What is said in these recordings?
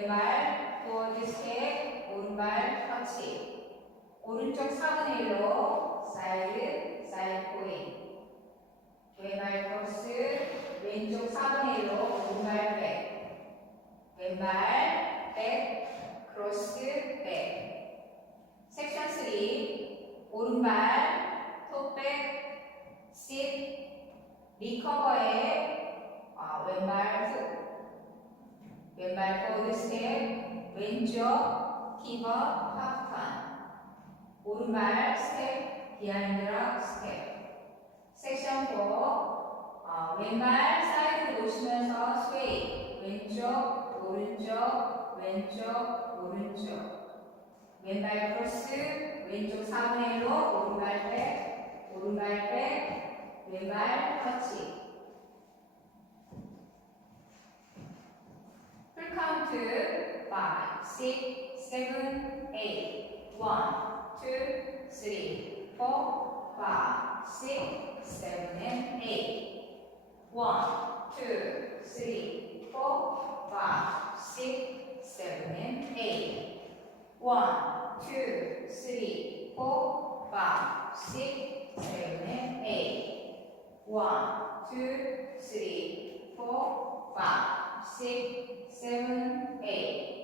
왼발 forward step, 오른발 터치. 오른쪽 4분의 1로 사이드, 사이드 포인. 왼발 크로스, 왼쪽 4분의 1로 오른발 백. 왼발 백, 크로스, 백. 섹션 3, 오른발 톱백, sit, 리커버에 왼발 훅. 왼발 포워드 스텝, 왼쪽 힙업, 하프턴. 오른발 스텝, 비하인드 락 스텝. 섹션 4, 왼발 사이드로 놓으시면서 스웨이. 왼쪽, 오른쪽, 왼쪽, 오른쪽. 왼발 크로스, 왼쪽 4분의 1로 오른발 백, 오른발 백, 왼발 터치. 풀 카운트 5, 6, 7, 8. 1, 2, 3, 4, 5, 6, 7, and 8. 1, 2, 3, 4, 5, 6, 7, and 8. 1, 2, 3, 4, 5, 6, 7, and 8. 1, 2, 3, 4, 5, 6, 7, 8.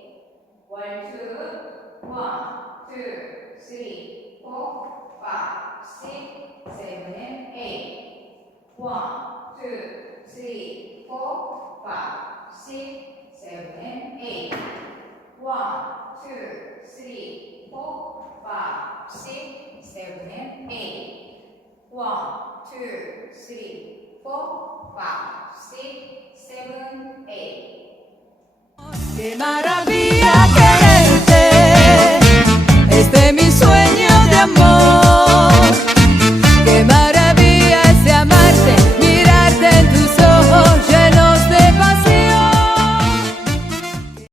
1, 2, 3, 4, 5, 6, 7, and 8. 1, 2, 3, 4, 5, 6, 7, and 8. 1, 2, 3, 4, 5, 6, 7, and 8. 1, 2, 3, 4, 5, 6, 7, 8. 내 말아비